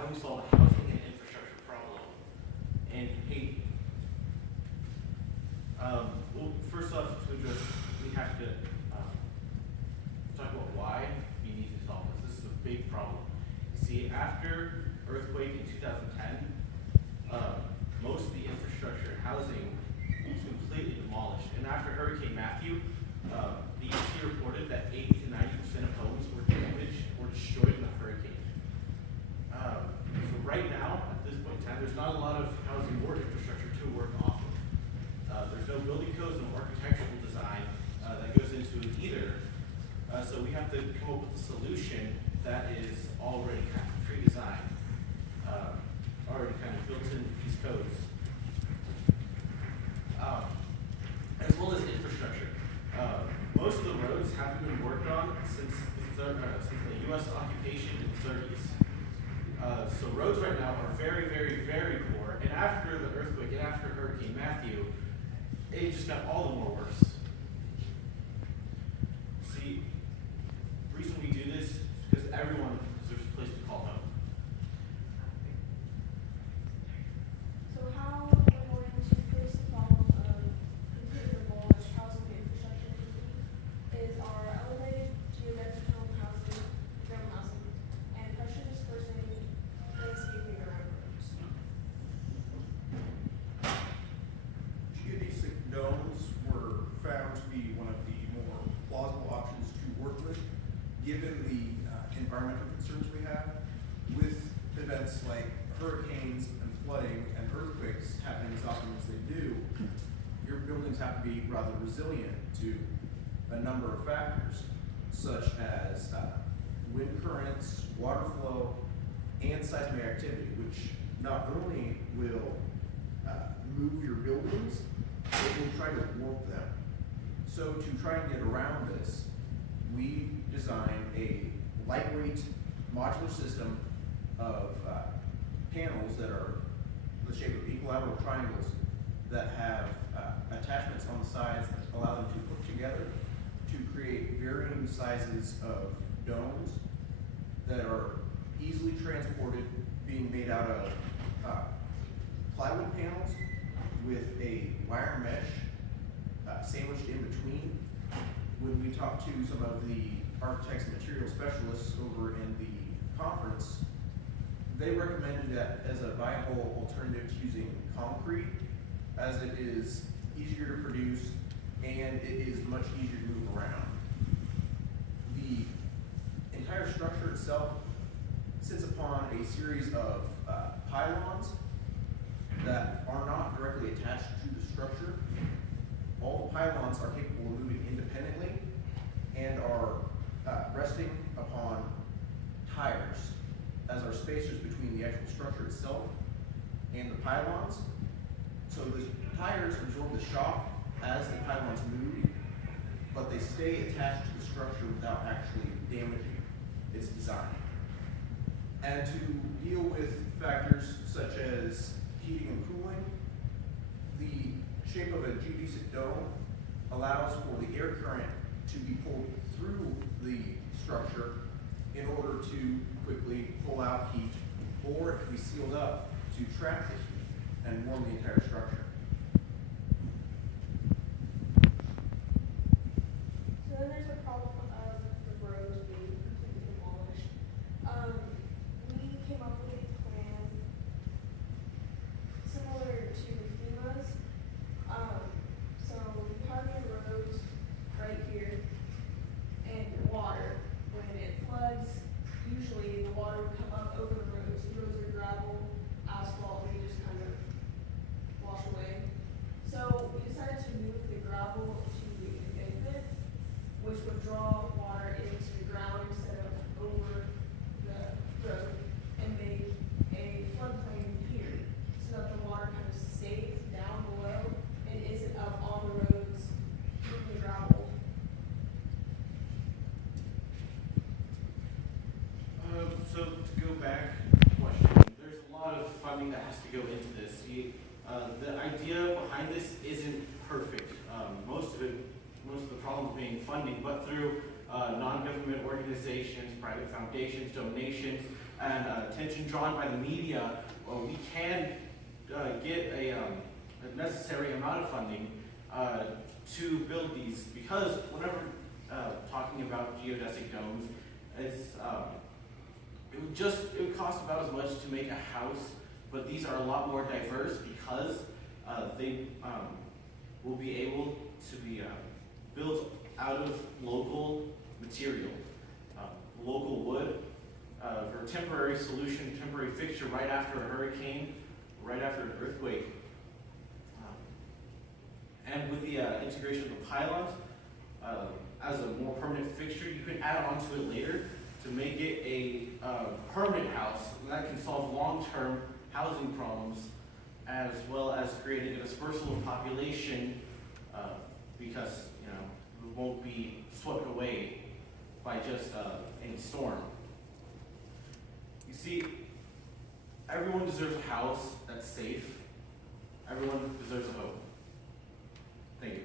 how do we solve a housing and infrastructure problem? And hey, well, first off, to address, we have to talk about why we need to solve this. This is a big problem. You see, after earthquake in 2010, most of the infrastructure and housing was completely demolished. And after Hurricane Matthew, the EPA reported that 80 to 90% of homes were damaged or destroyed in the hurricane. So right now, at this point in time, there's not a lot of housing or infrastructure to work off of. There's no building codes, no architectural design that goes into it either. So we have to come up with a solution that is already kind of pre-designed, already kind of built into these codes. As well as infrastructure. Most of the roads haven't been worked on since the U.S. occupation in the 30s. So roads right now are very, very, very poor. And after the earthquake and after Hurricane Matthew, it just got all the more worse. See, the reason we do this is because everyone deserves a place to call home. So how we're going to face the problem of completely demolished housing and infrastructure is our elevated geodesical housing, ground housing, and pressure dispersing landscaping around roads. Geodesic domes were found to be one of the more plausible options to work with, given the environmental concerns we have with events like hurricanes and flooding and earthquakes happening as often as they do. Your buildings have to be rather resilient to a number of factors, such as wind currents, water flow, and seismic activity, which not only will move your buildings, it will try to warp them. So to try and get around this, we designed a lightweight modular system of panels that are the shape of equilateral triangles that have attachments on the sides that allow them to hook together to create varying sizes of domes that are easily transported, being made out of plywood panels with a wire mesh sandwiched in between. When we talked to some of the architects and material specialists over in the conference, they recommended that as a viable alternative to using concrete, as it is easier to produce and it is much easier to move around. The entire structure itself sits upon a series of pylons that are not directly attached to the structure. All the pylons are capable of moving independently and are resting upon tires as are spacers between the actual structure itself and the pylons. So the tires absorb the shock as the pylons move, but they stay attached to the structure without actually damaging its design. And to deal with factors such as heating and cooling, the shape of a geodesic dome allows for the air current to be pulled through the structure in order to quickly pull out heat, or it can be sealed up to trap the heat and warm the entire structure. So then there's the problem of the roads being completely demolished. We came up with a plan similar to FEMA's. So you have your roads right here and water. When it floods, usually the water would come up over the roads. The roads are gravel, asphalt, they just kind of wash away. So we decided to move the gravel to the embankment, which would draw water into the ground instead of over the road, and make a floodplain here, so that the water kind of stays down below and isn't up on the roads in the gravel. So to go back to the question, there's a lot of funding that has to go into this. See, the idea behind this isn't perfect. Most of the problems being funding, but through non-government organizations, private foundations, donations, and attention drawn by the media, we can get a necessary amount of funding to build these, because whenever talking about geodesic domes, it would cost about as much to make a house, but these are a lot more diverse because they will be able to be built out of local material, local wood, for temporary solution, temporary fixture right after a hurricane, right after an earthquake. And with the integration of the pylons as a more permanent fixture, you can add on to it later to make it a permanent house that can solve long-term housing problems, as well as creating a dispersal of population, because it won't be swept away by just any storm. You see, everyone deserves a house that's safe. Everyone deserves a home. Thank you.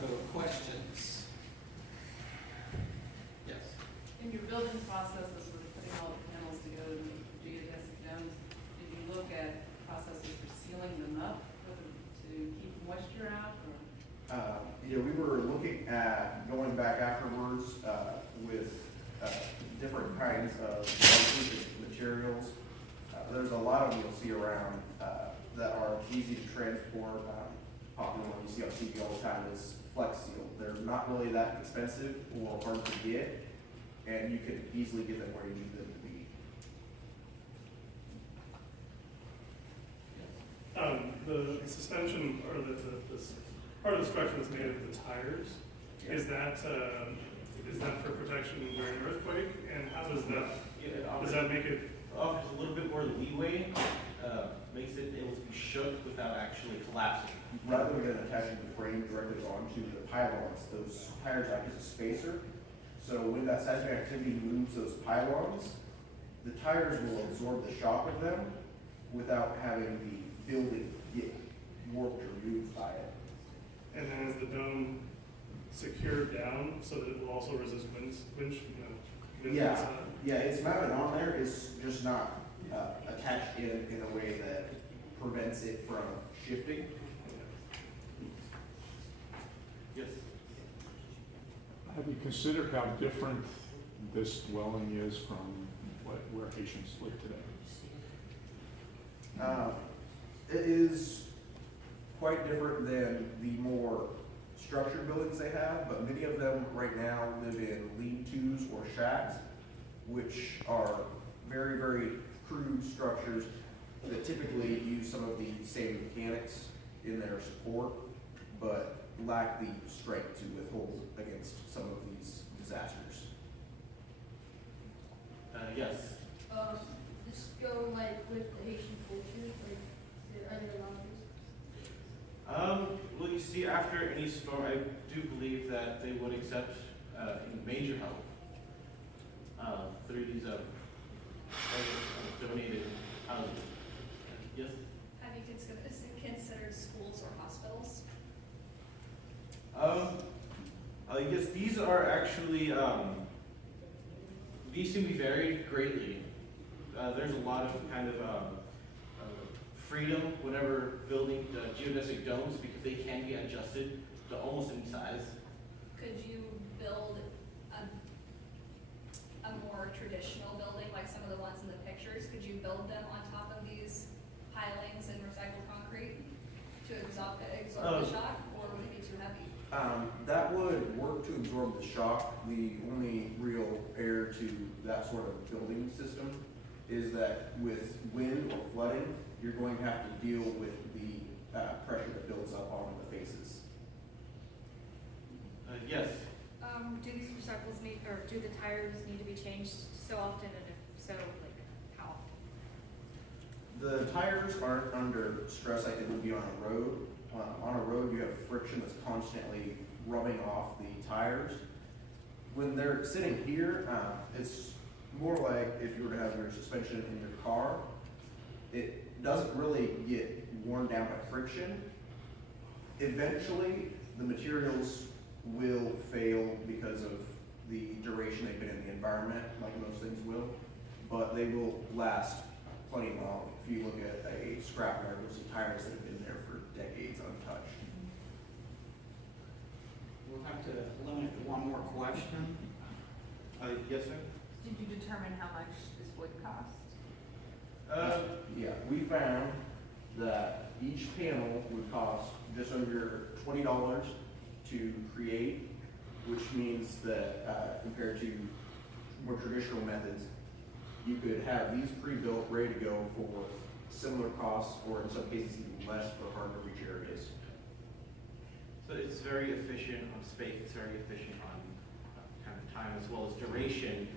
So, questions? Yes. In your building processes with putting all the panels together in the geodesic domes, did you look at processes for sealing them up to keep moisture out, or? Yeah, we were looking at going back afterwards with different kinds of materials. There's a lot of them you'll see around that are easy to transport. Popular one you see on TV all the time is Flex Seal. They're not really that expensive or hard to get, and you can easily get them where you need them to be. The suspension, or the part of the structure is made of the tires. Yeah. Is that for protection during an earthquake? And how does that make it? Offers a little bit more leeway, makes it able to be shook without actually collapsing. Rather than attaching the frame directly onto the pylons, those tires act as a spacer. So when that seismic activity moves those pylons, the tires will absorb the shock of them without having the building get warped or moved by it. And then is the dome secured down so that it will also resist winds? Yeah, yeah, it's mounted on there. It's just not attached in a way that prevents it from shifting. Yes. Have you considered how different this dwelling is from where Haitians live today? It is quite different than the more structured buildings they have, but many of them right now live in lean-tos or shacks, which are very, very crude structures that typically use some of the same mechanics in their support, but lack the strength to withhold against some of these disasters. Yes. Just go like with the Haitian culture, like the other languages. Well, you see, after any storm, I do believe that they would accept any major help through these donated housing. Yes? Have you considered schools or hospitals? Yes, these are actually, these can be varied greatly. There's a lot of kind of freedom whenever building geodesic domes, because they can be adjusted to almost any size. Could you build a more traditional building, like some of the ones in the pictures? Could you build them on top of these pilings and recycled concrete to absorb the shock, or would it be too heavy? That would work to absorb the shock. The only real error to that sort of building system is that with wind or flooding, you're going to have to deal with the pressure that builds up on the faces. Yes. Do these recycles need, or do the tires need to be changed so often, and if so, like how often? The tires aren't under stress like they would be on a road. On a road, you have friction that's constantly rubbing off the tires. When they're sitting here, it's more like if you were to have your suspension in your car. It doesn't really get worn down by friction. Eventually, the materials will fail because of the duration they've been in the environment, like most things will, but they will last plenty long. If you look at a scrapyard, you'll see tires that have been there for decades untouched. We'll have to limit to one more question. Yes, sir? Did you determine how much this would cost? Yeah, we found that each panel would cost just under $20 to create, which means that compared to more traditional methods, you could have these pre-built, ready to go for similar costs, or in some cases even less for hard to reach areas. So it's very efficient on space, it's very efficient on kind of time as well as duration.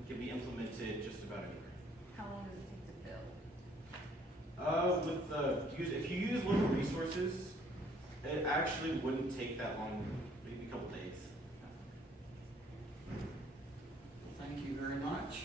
It can be implemented just about anywhere. How long does it take to build? If you use local resources, it actually wouldn't take that long, maybe a couple days. Thank you very much.